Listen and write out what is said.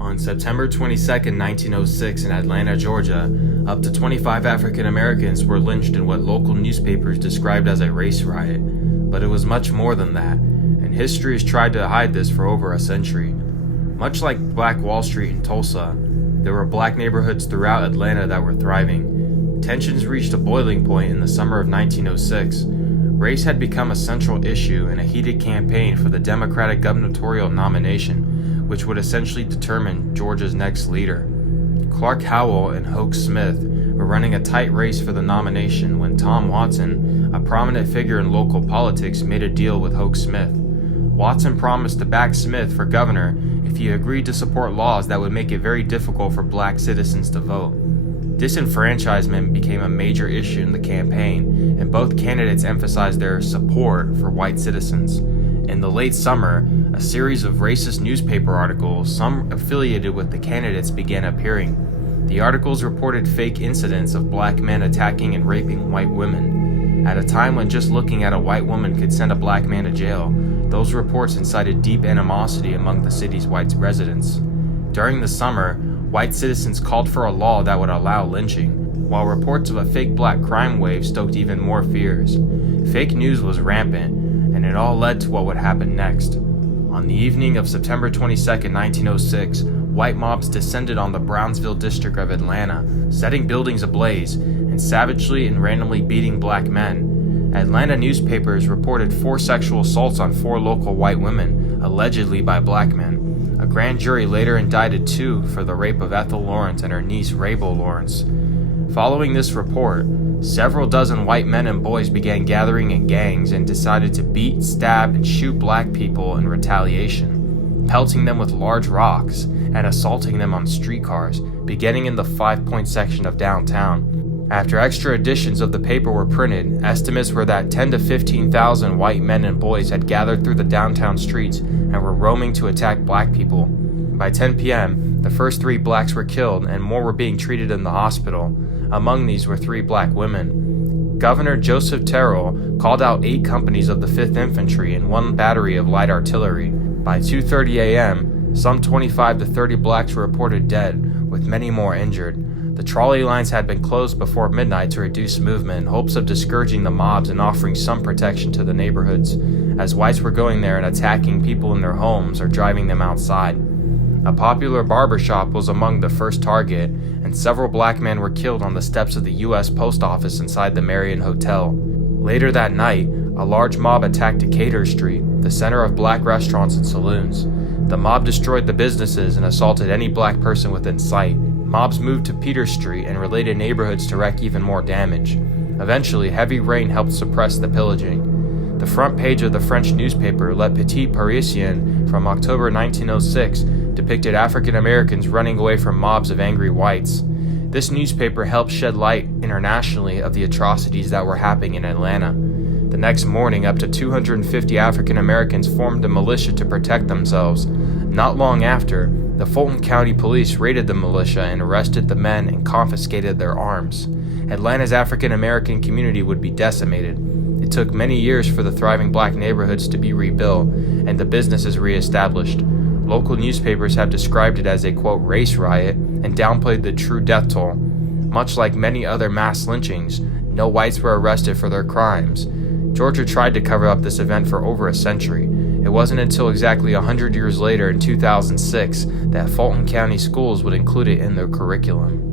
On September 22, 1906, in Atlanta, Georgia, up to 25 African Americans were lynched in what local newspapers described as a race riot. But it was much more than that, and history has tried to hide this for over a century. Much like Black Wall Street in Tulsa, there were black neighborhoods throughout Atlanta that were thriving. Tensions reached a boiling point in the summer of 1906. Race had become a central issue in a heated campaign for the Democratic gubernatorial nomination, which would essentially determine Georgia's next leader. Clark Howell and Hoke Smith were running a tight race for the nomination when Tom Watson, a prominent figure in local politics, made a deal with Hoke Smith. Watson promised to back Smith for governor if he agreed to support laws that would make it very difficult for black citizens to vote. Disenfranchisement became a major issue in the campaign, and both candidates emphasized their support for white citizens. In the late summer, a series of racist newspaper articles, some affiliated with the candidates, began appearing. The articles reported fake incidents of black men attacking and raping white women. At a time when just looking at a white woman could send a black man to jail, those reports incited deep animosity among the city's white residents. During the summer, white citizens called for a law that would allow lynching, while reports of a fake black crime wave stoked even more fears. Fake news was rampant, and it all led to what would happen next. On the evening of September 22, 1906, white mobs descended on the Brownsville district of Atlanta, setting buildings ablaze and savagely and randomly beating black men. Atlanta newspapers reported 4 sexual assaults on 4 local white women, allegedly by black men. A grand jury later indicted 2 for the rape of Ethel Lawrence and her niece Rabel Lawrence. Following this report, several dozen white men and boys began gathering in gangs and decided to beat, stab, and shoot black people in retaliation, pelting them with large rocks and assaulting them on streetcars, beginning in the 5 Point section of downtown. After extra editions of the paper were printed, estimates were that 10 to 15,000 white men and boys had gathered through the downtown streets and were roaming to attack black people. By 10 p.m., the first 3 blacks were killed and more were being treated in the hospital. Among these were 3 black women. Governor Joseph Terrell called out 8 companies of the 5th Infantry and 1 battery of light artillery. By 2:30 a.m., some 25 to 30 blacks were reported dead, with many more injured. The trolley lines had been closed before midnight to reduce movement in hopes of discouraging the mobs and offering some protection to the neighborhoods, as whites were going there and attacking people in their homes or driving them outside. A popular barbershop was among the first target, and several black men were killed on the steps of the U.S. Post Office inside the Marion Hotel. Later that night, a large mob attacked Decatur Street, the center of black restaurants and saloons. The mob destroyed the businesses and assaulted any black person within sight. Mobs moved to Peter Street and related neighborhoods to wreak even more damage. Eventually, heavy rain helped suppress the pillaging. The front page of the French newspaper Le Petit Parisien from October 1906 depicted African Americans running away from mobs of angry whites. This newspaper helped shed light internationally of the atrocities that were happening in Atlanta. The next morning, up to 250 African Americans formed a militia to protect themselves. Not long after, the Fulton County Police raided the militia and arrested the men and confiscated their arms. Atlanta's African American community would be decimated. It took many years for the thriving black neighborhoods to be rebuilt and the businesses reestablished. Local newspapers have described it as a, quote, race riot and downplayed the true death toll. Much like many other mass lynchings, no whites were arrested for their crimes. Georgia tried to cover up this event for over a century. It wasn't until exactly 100 years later in 2006 that Fulton County schools would include it in their curriculum.